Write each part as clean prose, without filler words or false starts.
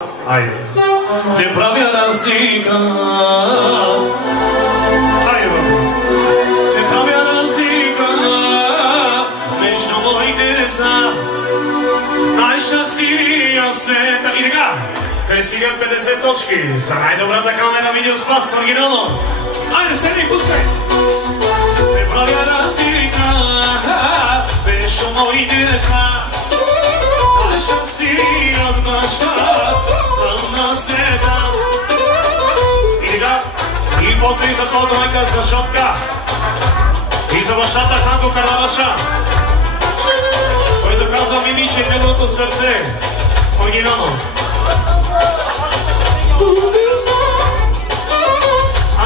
Ajde. Ne pravja razlika. Ajde. Ne pravja razlika među mojih deca. Najšťastnija sveta. Ide ga. Kaj si ga 50 točki. Za najdobratá kamera video spas originalno. Ajde, sedi, puskaj. Ne pravja razlika među mojih deca. Najšťastnija naša na sveta. Ide ga. I pozdrav za toga majka za Šopka i za vašata Hanko Karlavaša koji je dokazao Mimiće i Meluto srce originalno.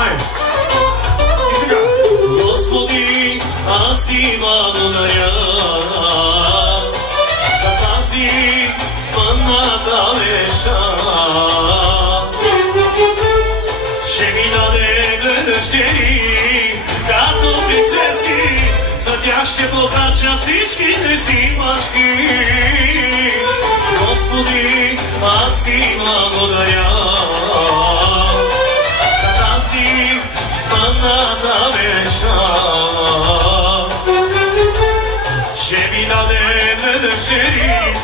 Ajde. I se ga. Gospodi, a si blagodarja za tazi smanata veša. Като принцеси, за тях ще плача всичките си мъжки. Господи, аз ти благодаря за тази спъната веча, че ми даде две дъщери,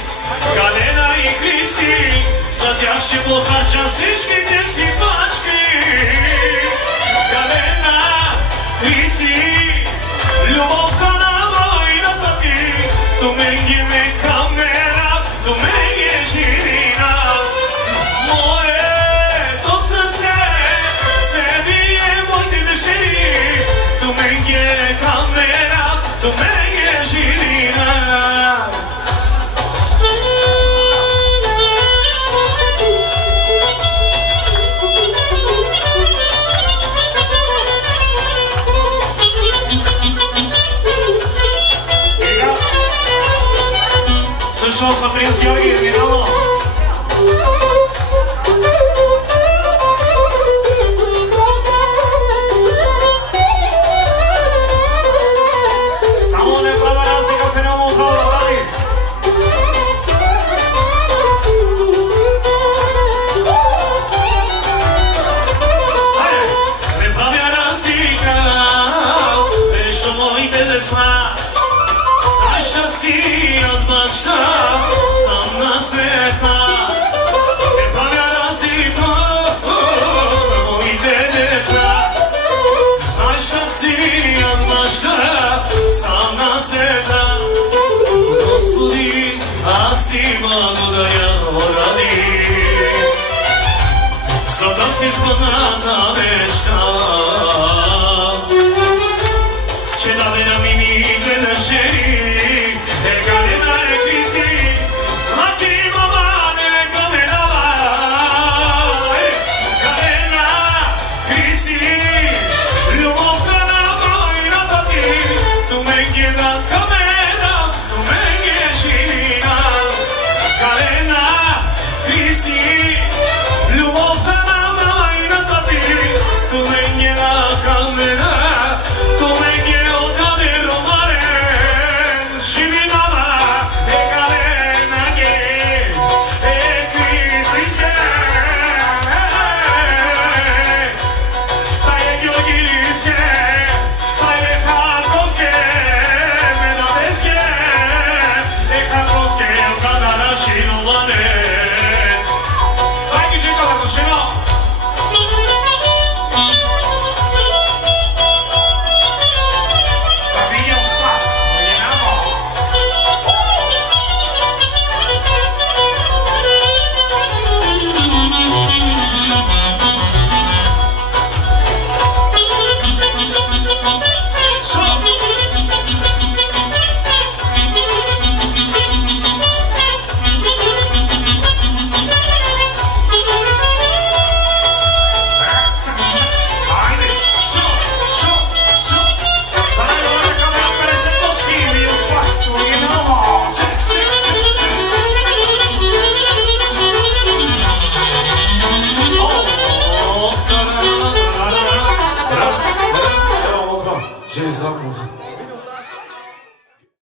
Галена и Криси, за тях ще плача всичките си мъжки. Любовта на войната ти, до мен ме камера, до мен е жирина. Моето сърце се бие, моите дъщери, до мен е камера, до мен е жирина. Защо са принц Георги финално? Само не права разлика финално от това дали. Хайде! Не правя разлика между моите деца. Най-щастият баща съм на света. Не правя разлика на моите деца. Най-щастият баща съм на света. Господи, аз ти благодаря ради за да си спъната